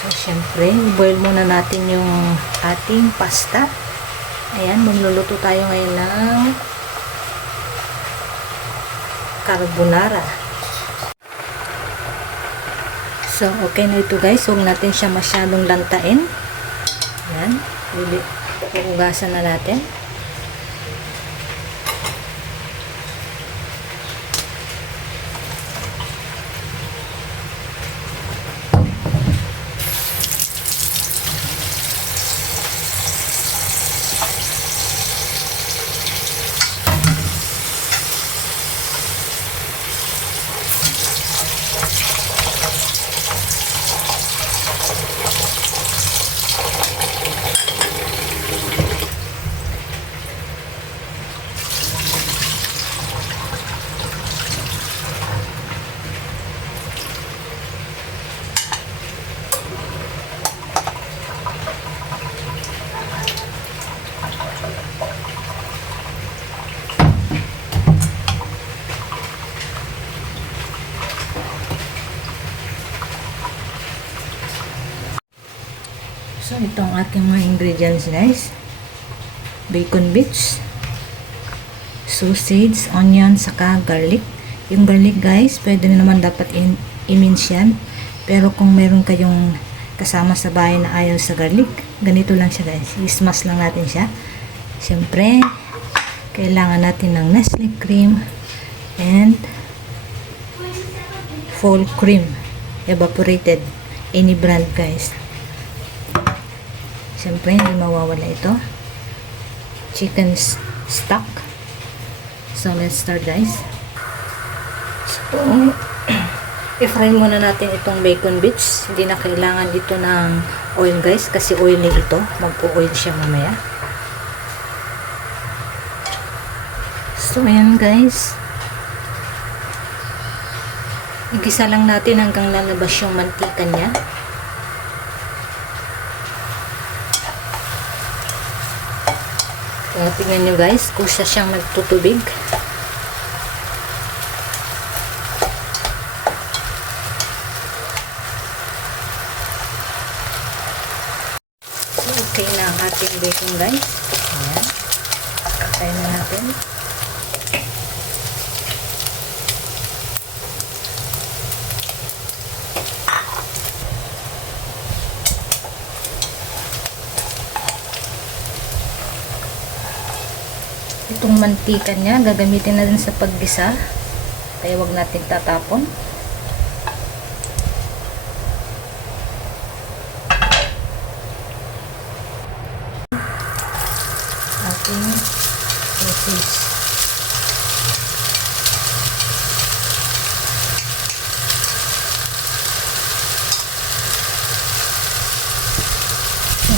So, syempre, boil muna natin yung ating pasta. Ayan, magluluto tayo ngayon ng carbonara. So, okay na ito guys. Huwag natin siya masyadong lantain. Ayan, hugasan na natin. So, ito ang ating mga ingredients guys. Bacon bits, sausage, onion, saka garlic. Yung garlic guys, pwede na naman dapat i-mince yan. Pero kung meron kayong kasama sa bahay na ayaw sa garlic, ganito lang siya guys. I-smash lang natin siya. Siyempre, kailangan natin ng Nestle cream and full cream. Evaporated. Any brand guys. Siyempre, hindi mawawala ito. Chicken stock. So, let's start guys. So, i-fry muna natin itong bacon bits. Hindi na kailangan dito ng oil guys, kasi oily ito. Magpo-oil siya mamaya. So, ayan guys. Igisa lang natin hanggang lalabas yung mantika niya. Kaya tingnan nyo guys, kusa siyang nagtutubig. So, okay na ang ating bacon guys. Ayan. Kakain na natin. Itong mantika niya, gagamitin na din sa paggisa. Kaya wag natin tatapon. Ating sausage.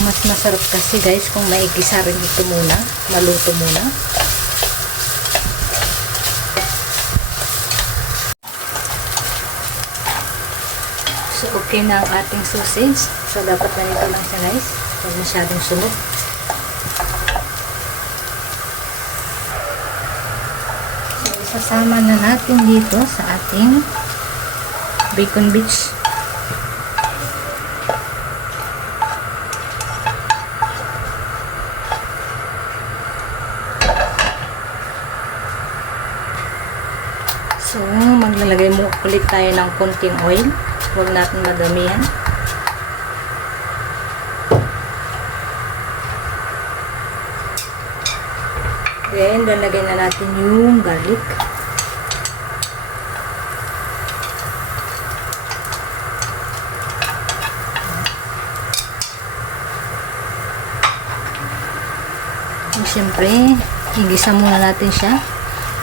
Mas masarap kasi guys kung maigisa rin ito muna, maluto muna. So, okay na ang ating sausage. So, dapat ganito lang siya guys. Huwag masyadong sunog. So, isasama na natin dito sa ating bacon bits. So, maglalagay mo ulit tayo ng konting oil. Huwag natin madamihan. Then, lalagay na natin yung garlic. So, syempre, igisa muna natin siya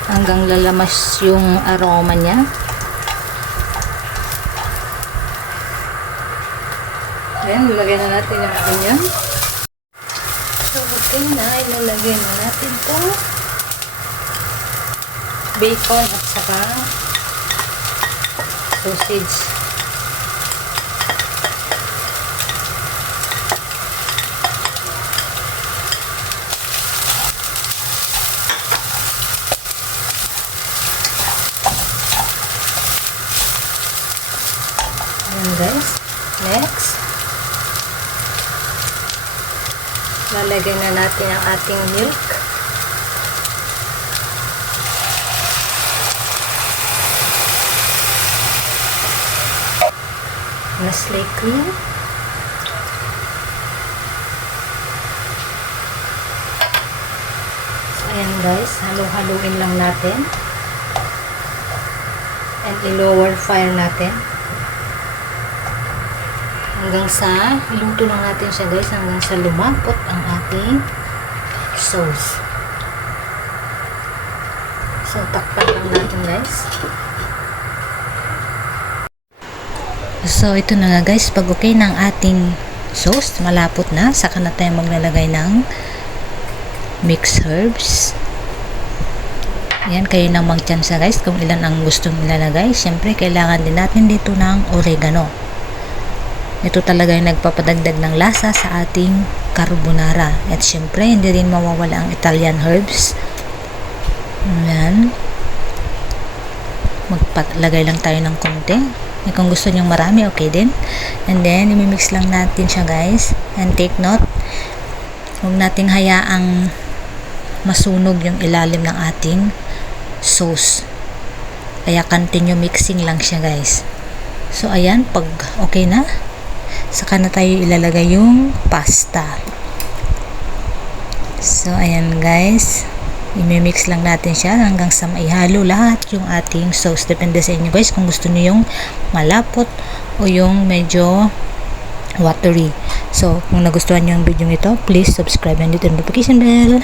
hanggang lalamas yung aroma niya. Ayan, ilagay na natin yung onion. So, okay na. Ilalagay na natin itong bacon at saka sausage. Ayan guys. Next. Lalagyan na natin ang ating milk. Nestle cream. So, ayan guys, halo-haluin lang natin. And i-lower fire natin. Hanggang sa, iluto lang natin siya guys, hanggang sa lumapot ang ating sauce. So, takpan lang natin guys. So, ito na nga guys, pag okay ng ating sauce, malapot na, saka na tayo maglalagay ng mixed herbs. Yan, kayo nang magtsansa guys kung ilan ang gustong ilalagay. Siyempre, kailangan din natin dito ng oregano. Ito talaga yung nagpapadagdag ng lasa sa ating carbonara. At syempre, hindi rin mawawala ang Italian herbs. Ayan. Magpalagay lang tayo ng konti. E kung gusto nyong marami, okay din. And then, imimix lang natin siya guys. And take note, huwag nating hayaang masunog yung ilalim ng ating sauce. Kaya continue mixing lang siya guys. So, ayan, pag okay na, saka na tayo ilalagay yung pasta. So, ayan guys. I-mix lang natin siya hanggang sa maihalo lahat yung ating sauce. Depende sa inyo guys kung gusto niyo yung malapot o yung medyo watery. So, kung nagustuhan niyo yung video nito, please subscribe and hit the notification bell.